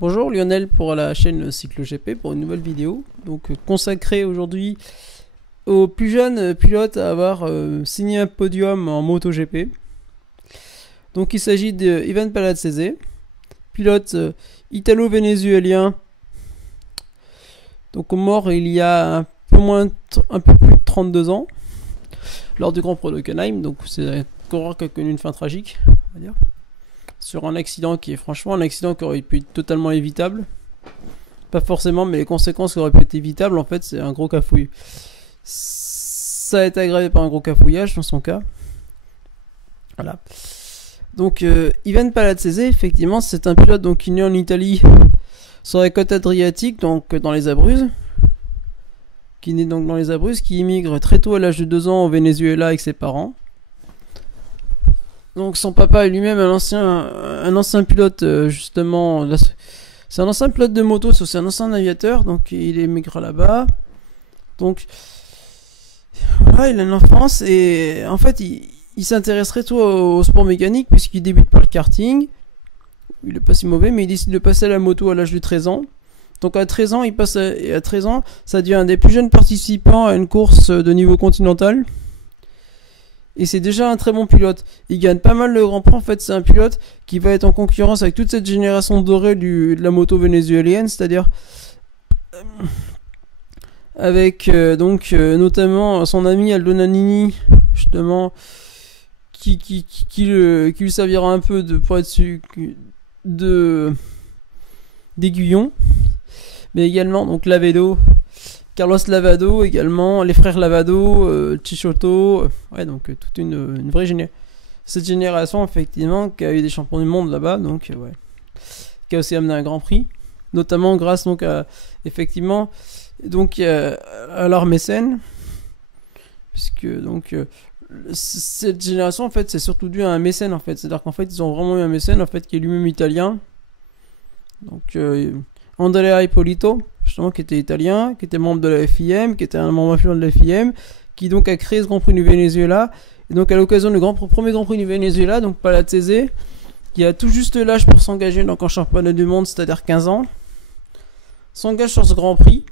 Bonjour Lionel pour la chaîne Cycle GP pour une nouvelle vidéo donc consacrée aujourd'hui au plus jeune pilote à avoir signé un podium en MotoGP. Donc il s'agit de Ivan Palazzese, pilote italo-vénézuélien, donc mort il y a un peu plus de 32 ans lors du Grand Prix d'Hockenheim. Donc c'est un coureur qui a connu une fin tragique, on va dire, sur un accident qui est franchement un accident qui aurait pu être totalement évitable. Pas forcément, mais les conséquences qui auraient pu être évitables, en fait, c'est un gros cafouille. Ça a été aggravé par un gros cafouillage dans son cas. Voilà. Donc, Ivan Palazzese, effectivement, c'est un pilote donc, qui est né en Italie sur la côte adriatique, donc dans les Abruzzes. Qui est né donc dans les Abruzzes, qui immigre très tôt à l'âge de 2 ans au Venezuela avec ses parents. Donc son papa est lui-même un ancien pilote, justement, c'est un ancien pilote de moto, c'est un ancien aviateur, donc il émigre là-bas. Donc voilà, il a une enfance et en fait il s'intéresserait tout au sport mécanique puisqu'il débute par le karting. Il est pas si mauvais, mais il décide de passer à la moto à l'âge de 13 ans. Donc à 13 ans, à 13 ans, ça devient un des plus jeunes participants à une course de niveau continental. Et c'est déjà un très bon pilote. Il gagne pas mal de grands prix. En fait, c'est un pilote qui va être en concurrence avec toute cette génération dorée de la moto vénézuélienne, c'est-à-dire avec notamment son ami Aldo Nannini, justement, qui lui servira un peu pour être d'aiguillon, mais également donc Lavado. Carlos Lavado également, les frères Lavado, Chichoto, ouais, donc toute une vraie génération. Cette génération, effectivement, qui a eu des champions du monde là-bas, donc ouais, qui a aussi amené un grand prix, notamment grâce donc à, effectivement, donc à leur mécène, puisque donc cette génération, en fait, c'est surtout dû à un mécène, en fait, c'est-à-dire qu'en fait, ils ont vraiment eu un mécène, en fait, qui est lui-même italien, donc Andrea Ippolito, justement, qui était italien, qui était membre de la FIM, qui était un membre influent de la FIM, qui donc a créé ce Grand Prix du Venezuela. Et donc à l'occasion du premier Grand Prix du Venezuela, donc Palazzese, qui a tout juste l'âge pour s'engager donc en championnat du monde, c'est-à-dire 15 ans, s'engage sur ce Grand Prix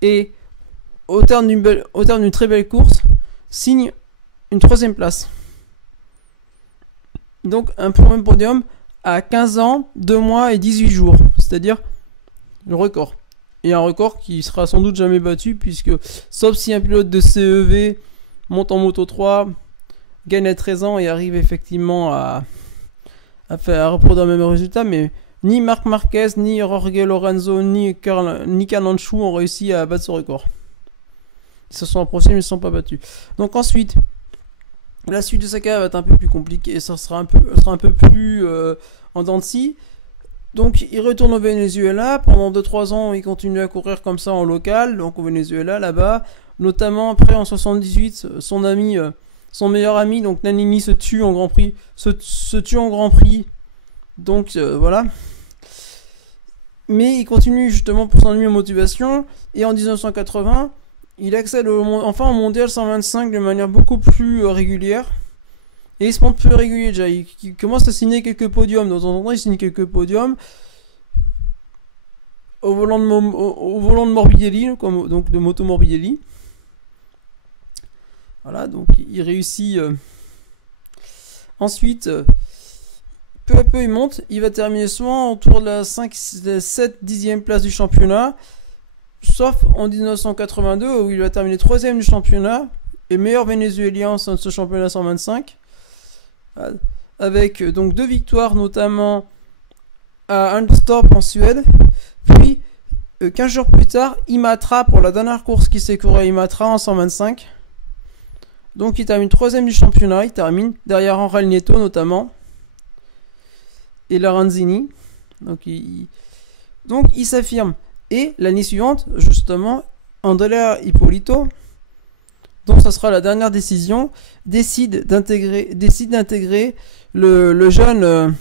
et au terme d'une très belle course, signe une 3ème place. Donc un premier podium à 15 ans, 2 mois et 18 jours, c'est-à-dire le record. Et un record qui sera sans doute jamais battu, puisque sauf si un pilote de CEV monte en Moto 3, gagne à 13 ans et arrive effectivement à reproduire le même résultat, mais ni Marc Marquez, ni Jorge Lorenzo, ni Cananchu ont réussi à battre ce record. Ils se sont approchés mais ils ne se sont pas battus. Donc ensuite, la suite de sa carrière va être un peu plus compliquée et ça sera un peu plus en dents de scie. Donc il retourne au Venezuela, pendant 2-3 ans il continue à courir comme ça en local, donc au Venezuela là-bas, notamment après en 78, son meilleur ami, donc Nannini se tue en Grand Prix, donc voilà. Mais il continue justement pour son ami en motivation, et en 1980, il accède enfin au Mondial 125 de manière beaucoup plus régulière. Et il se montre plus régulier déjà, il commence à signer quelques podiums, de temps en temps il signe quelques podiums au volant de Morbidelli, donc de Moto Morbidelli. Voilà, donc il réussit. Ensuite, peu à peu il monte, il va terminer souvent autour de la 7, 10e place du championnat, sauf en 1982 où il va terminer 3ème du championnat et meilleur vénézuélien au sein de ce championnat 125. Avec donc 2 victoires notamment à Anderstorp en Suède, puis 15 jours plus tard Imatra pour la dernière course qui s'est courue à Imatra en 125. Donc il termine 3ème du championnat, il termine derrière Angel Nieto notamment et Lorenzzini. Donc il s'affirme, et l'année suivante justement Andrea Ippolito, donc ça sera la dernière décision, décide d'intégrer le jeune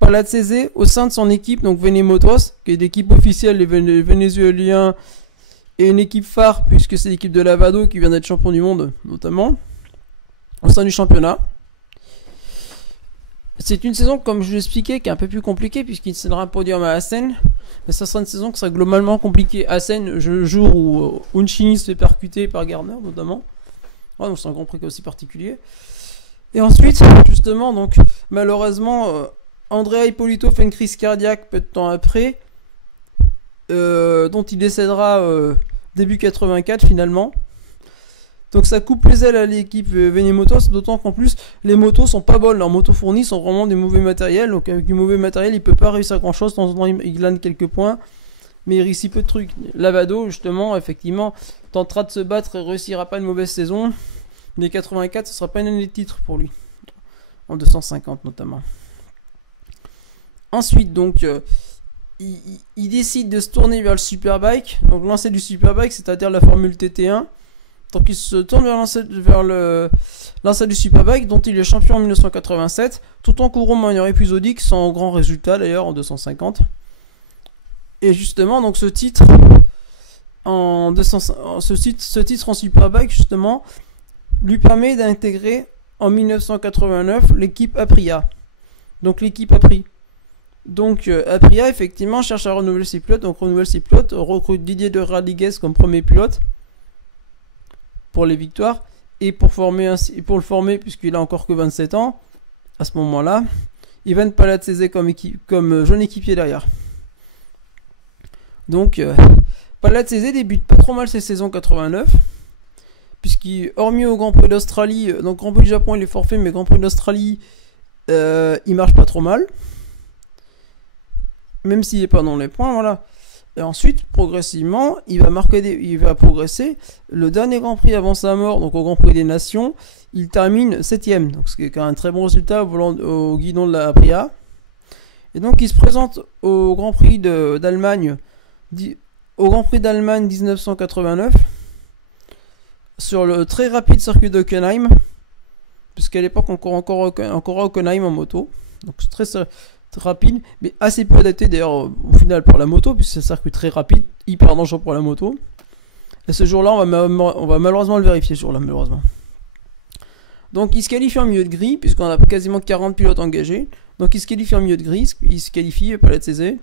Palazzese au sein de son équipe, donc Venemotos, qui est l'équipe officielle des Vénézuéliens et une équipe phare, puisque c'est l'équipe de Lavado qui vient d'être champion du monde, notamment, au sein du championnat. C'est une saison, comme je vous l'expliquais, qui est un peu plus compliquée puisqu'il sera un podium à Assen. Mais ça sera une saison qui sera globalement compliquée. Assen, le jour où Uncini se fait percuter par Garner notamment. Ouais, donc c'est un Grand Prix aussi particulier. Et ensuite, justement, donc malheureusement, Andrea Ippolito fait une crise cardiaque peu de temps après, dont il décédera début 84 finalement. Donc ça coupe les ailes à l'équipe Venemotos, d'autant qu'en plus les motos sont pas bonnes, leurs motos fournies sont vraiment des mauvais matériels, donc avec du mauvais matériel il peut pas réussir grand chose, de temps en temps il glane quelques points, mais il réussit peu de trucs. Lavado justement, effectivement, tentera de se battre et réussira pas une mauvaise saison, mais 84 ce sera pas une année de titre pour lui, en 250 notamment. Ensuite donc il décide de se tourner vers le Superbike, donc lancer du Superbike, c'est-à-dire la Formule TT1. Donc il se tourne vers le lancer du Superbike dont il est champion en 1987, tout en courant de manière épisodique sans grand résultat d'ailleurs en 250. Et justement donc ce titre en Superbike justement lui permet d'intégrer en 1989 l'équipe Aprilia. Donc l'équipe Apri. Donc Aprilia effectivement cherche à renouveler ses pilotes, donc renouvelle ses pilotes, recrute Didier de Rodriguez comme premier pilote pour les victoires, et pour le former puisqu'il a encore que 27 ans à ce moment-là, Ivan Palazzese comme jeune équipier derrière. Donc Palazzese débute pas trop mal ses saisons 89, puisqu'il, hormis au Grand Prix d'Australie, donc Grand Prix du Japon il est forfait, mais Grand Prix d'Australie il marche pas trop mal, même s'il est pas dans les points, voilà. Et ensuite, progressivement, il va progresser. Le dernier Grand Prix avant sa mort, donc au Grand Prix des Nations, il termine 7ème, donc ce qui est quand même un très bon résultat au guidon de la Aprilia. Et donc il se présente au Grand Prix d'Allemagne, 1989, sur le très rapide circuit d'Hockenheim, puisqu'à l'époque on court encore à Hockenheim en moto, donc c'est très rapide, mais assez peu adapté d'ailleurs au final pour la moto, puisque c'est un circuit très rapide, hyper dangereux pour la moto. Et ce jour-là, on va malheureusement le vérifier, ce jour-là, malheureusement. Donc il se qualifie en milieu de grille, puisqu'on a quasiment 40 pilotes engagés. Donc il se qualifie en milieu de grille, il se qualifie, Palazzese.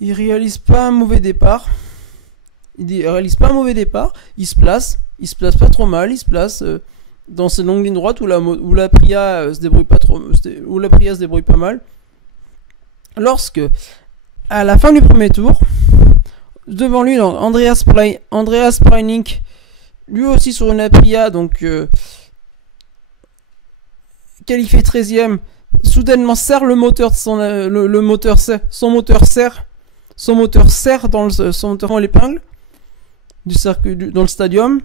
Il réalise pas un mauvais départ. Il se place pas trop mal, il se place dans cette longue ligne droite où la Aprilia se débrouille pas trop, où la Aprilia se débrouille pas mal. Lorsque, à la fin du premier tour, devant lui, donc, Andreas Preining, lui aussi sur une Aprilia, donc qualifié 13ème, soudainement serre le moteur de son moteur serre dans l'épingle du circuit dans le stadium.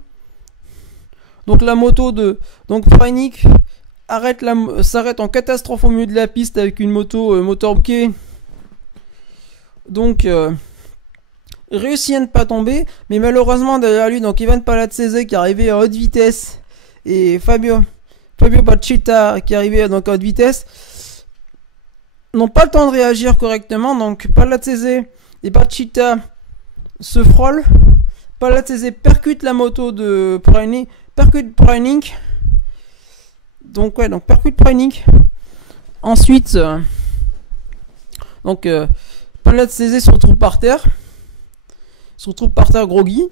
Donc la moto Preining s'arrête en catastrophe au milieu de la piste avec une moto motorbquet. Donc réussit à ne pas tomber, mais malheureusement derrière lui, donc Ivan Palazzese qui arrivait à haute vitesse et Fabio Bacchetta qui arrivait donc à haute vitesse n'ont pas le temps de réagir correctement. Donc Palazzese et Bacchetta se frôlent. Palazzese percute la moto de Preining. Percute Preining. Ensuite, Palazzese se retrouve par terre. Groggy.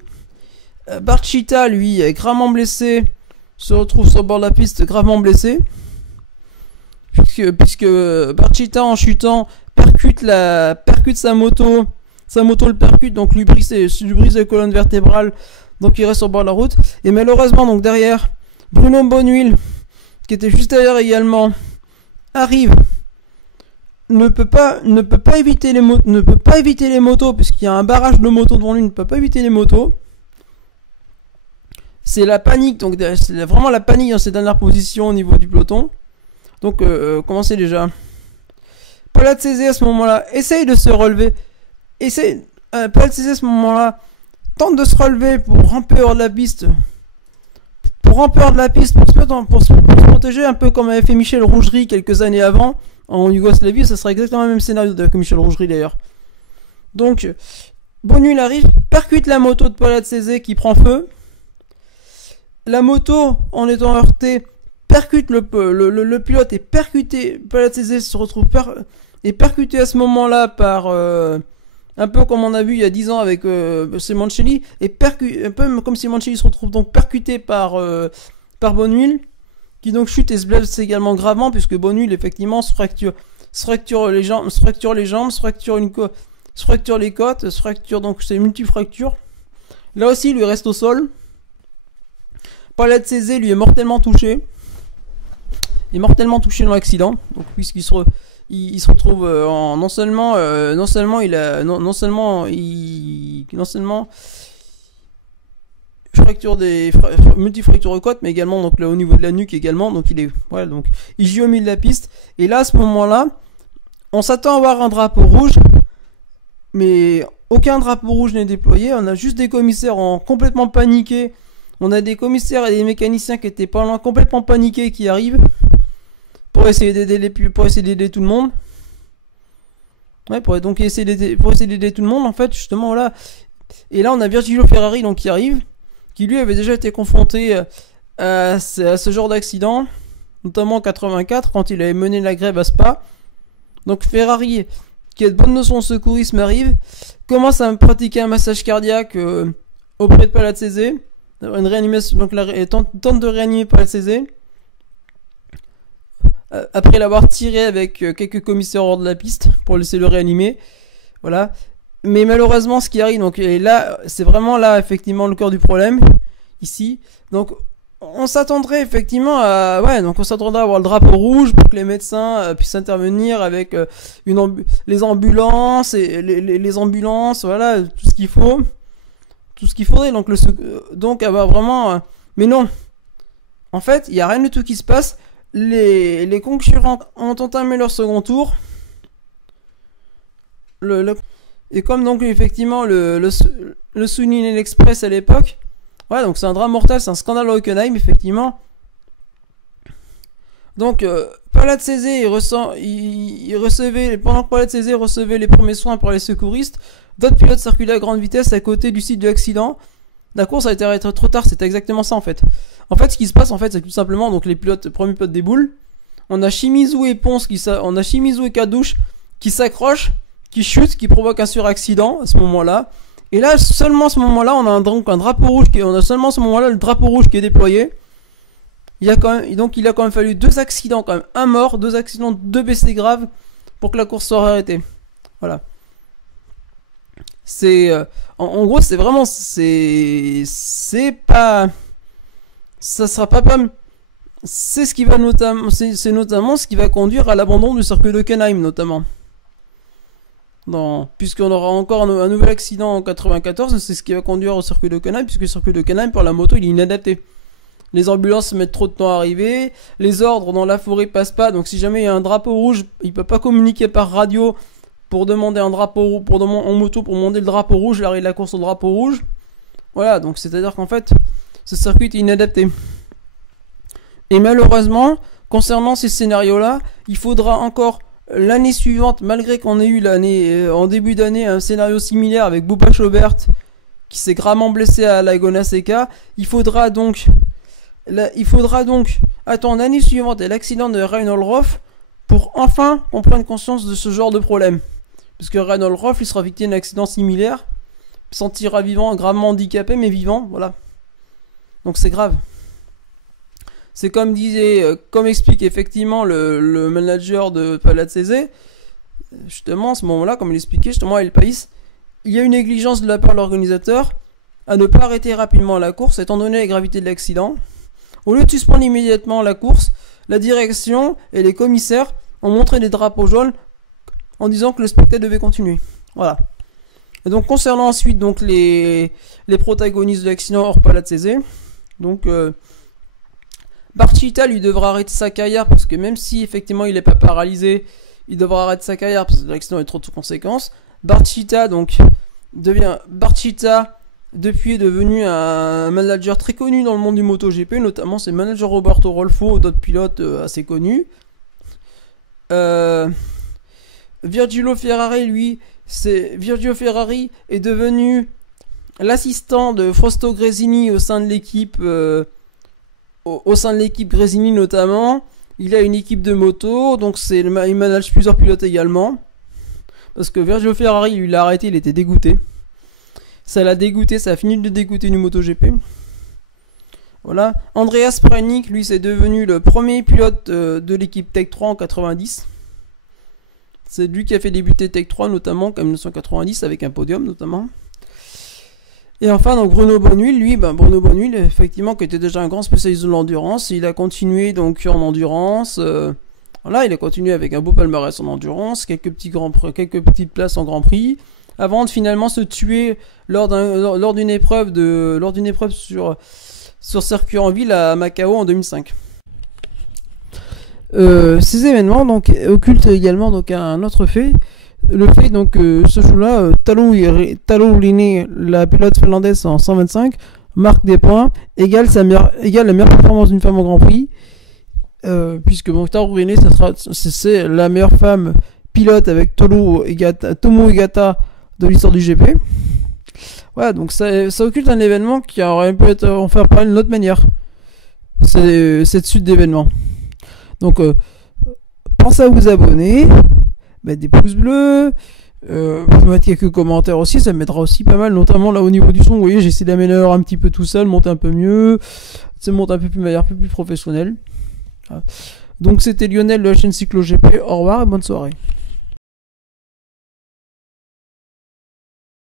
Bacchetta, lui, est gravement blessé. Se retrouve sur le bord de la piste, gravement blessé. Puisque Bacchetta, en chutant, percute sa moto. Sa moto le percute, donc lui brise la colonne vertébrale. Donc il reste sur le bord de la route. Et malheureusement, donc derrière, Bruno Bonnehuil, qui était juste derrière également, arrive, ne peut pas éviter les motos, puisqu'il y a un barrage de motos devant lui, ne peut pas éviter les motos. C'est la panique, donc c'est vraiment la panique dans ces dernières positions au niveau du peloton. Donc comment c'est déjà, Palazzese à ce moment-là essaye de se relever. Palazzese à ce moment-là tente de se relever pour ramper hors de la piste. Pour se protéger, un peu comme avait fait Michel Rougerie quelques années avant en Yougoslavie. Ça serait exactement le même scénario que Michel Rougerie d'ailleurs. Donc Bonnehuil arrive, percute la moto de Palazzese qui prend feu. La moto, en étant heurtée, percute le pilote est percuté, Palatese se retrouve est percuté à ce moment-là par un peu comme on a vu il y a 10 ans avec Simoncelli, et un peu comme Simoncelli se retrouve donc percuté par Bonnehuile, qui donc chute et se blesse également gravement, puisque Bonnehuile effectivement se fracture les jambes, se fracture les côtes, se fracture, donc c'est multifracture. Là aussi, il lui reste au sol. Palatese lui est mortellement touché. Il est mortellement touché dans l'accident, donc puisqu'il se retrouve non seulement multifracture aux côtes, mais également donc là au niveau de la nuque également, donc il gît au milieu de la piste. Et là, à ce moment-là, on s'attend à voir un drapeau rouge, mais aucun drapeau rouge n'est déployé. On a juste des commissaires complètement paniqués. On a des commissaires et des mécaniciens qui étaient pas loin, complètement paniqués, qui arrivent pour essayer d'aider tout le monde. Ouais, pour essayer d'aider tout le monde, en fait, justement, voilà. Et là, on a Virgilio Ferrari donc qui arrive, qui lui avait déjà été confronté à ce genre d'accident, notamment en 84 quand il avait mené la grève à Spa. Donc Ferrari, qui a de bonnes notions de secourisme, arrive, commence à pratiquer un massage cardiaque auprès de Palatese, une réanimation, donc tente de réanimer Palatese. Après l'avoir tiré avec quelques commissaires hors de la piste pour laisser le réanimer, voilà. Mais malheureusement, ce qui arrive, donc, et là, c'est vraiment là effectivement le cœur du problème ici. Donc, on s'attendrait effectivement à avoir le drapeau rouge pour que les médecins puissent intervenir avec les ambulances et les ambulances, voilà, tout ce qu'il faudrait. Donc avoir vraiment, mais non. En fait, il y a rien du tout qui se passe. Les concurrents ont entamé leur second tour. Et comme donc effectivement le soulignait l'Express à l'époque, ouais, donc c'est un drame mortel, c'est un scandale à Hockenheim effectivement. Donc Palatese il recevait, pendant que Palatese recevait les premiers soins par les secouristes, d'autres pilotes circulaient à grande vitesse à côté du site de l'accident. La course a été arrêtée trop tard, c'était exactement ça en fait. En fait, ce qui se passe en fait, c'est que tout simplement donc les premiers pilotes déboulent. On a Shimizu et Ponce on a Shimizu et Kadouche qui s'accrochent, qui chutent, qui provoquent un suraccident à ce moment-là. Et là, seulement à ce moment-là, on a donc un drapeau rouge le drapeau rouge qui est déployé. Il a quand même fallu 2 accidents, quand même, un mort, 2 accidents, 2 blessés graves pour que la course soit arrêtée. Voilà. C'est en gros, c'est vraiment c'est pas ça sera pas c'est ce qui va notamment ce qui va conduire à l'abandon du circuit de Hockenheim notamment. Puisqu'on aura encore un nouvel accident en 94, c'est ce qui va conduire au circuit de Hockenheim, puisque le circuit de Hockenheim pour la moto il est inadapté. Les ambulances mettent trop de temps à arriver, les ordres dans la forêt passent pas, donc si jamais il y a un drapeau rouge, il peut pas communiquer par radio pour demander un drapeau en moto pour demander le drapeau rouge, l'arrêt de la course au drapeau rouge. Voilà, donc c'est-à-dire qu'en fait, ce circuit est inadapté. Et malheureusement, concernant ces scénarios-là, il faudra encore l'année suivante, malgré qu'on ait eu en début d'année un scénario similaire avec Bubba Schobert qui s'est gravement blessé à Laguna Seca, il faudra donc attendre l'année suivante et l'accident de Reinhold Roth pour enfin qu'on prenne conscience de ce genre de problème. Parce que Reinhold Roth, il sera victime d'un accident similaire, sentira vivant, gravement handicapé, mais vivant, voilà. Donc c'est grave. C'est comme explique effectivement le manager de Palatese, justement, à ce moment-là, comme il expliquait justement à El País, il y a une négligence de la part de l'organisateur à ne pas arrêter rapidement la course, étant donné la gravité de l'accident. Au lieu de suspendre immédiatement la course, la direction et les commissaires ont montré des drapeaux jaunes en disant que le spectacle devait continuer. Voilà. Et donc concernant ensuite donc les protagonistes de l'accident hors Palatese, donc Barchita lui devra arrêter sa carrière parce que même si effectivement il n'est pas paralysé, il devra arrêter sa carrière parce que l'accident est trop de conséquences. Barchita depuis est devenu un manager très connu dans le monde du MotoGP, notamment c'est le manager Roberto Rolfo, d'autres pilotes assez connus. Virgilio Ferrari est devenu l'assistant de Fausto Gresini au sein de l'équipe au sein de l'équipe Gresini notamment, il a une équipe de moto, donc il manage plusieurs pilotes également. Parce que Virgilio Ferrari, lui, l'a arrêté, il était dégoûté. Ça l'a dégoûté, ça a fini de dégoûter du MotoGP. Voilà. Andreas Pranic, lui, c'est devenu le premier pilote de l'équipe Tech 3 en 90. C'est lui qui a fait débuter Tech 3 notamment en 1990 avec un podium notamment. Et enfin, donc Bruno Bonnehuile, lui, Bruno Bonnehuile, effectivement, qui était déjà un grand spécialiste de l'endurance, il a continué donc en endurance. Voilà, il a continué avec un beau palmarès en endurance, quelques petites places en Grand Prix, avant de finalement se tuer lors d'une épreuve sur circuit en ville à Macao en 2005. Ces événements donc occultent également donc un autre fait. Le fait donc ce jour-là, Talo Lini, la pilote finlandaise en 125, marque des points, égale la meilleure performance d'une femme au Grand Prix, puisque bon, Taro Lini, c'est la meilleure femme pilote avec Tomo Higata de l'histoire du GP. Voilà, donc ça occulte un événement qui aurait pu être en faire parler d'une autre manière. C'est cette suite d'événements. Donc pensez à vous abonner, mettre des pouces bleus, mettre quelques commentaires aussi, ça m'aidera aussi pas mal, notamment là au niveau du son. Vous voyez, j'essaie d'améliorer un petit peu tout ça, monter un peu mieux, monter un peu plus meilleur, un peu plus professionnel. Voilà. Donc c'était Lionel de la chaîne Cyclo GP, au revoir et bonne soirée.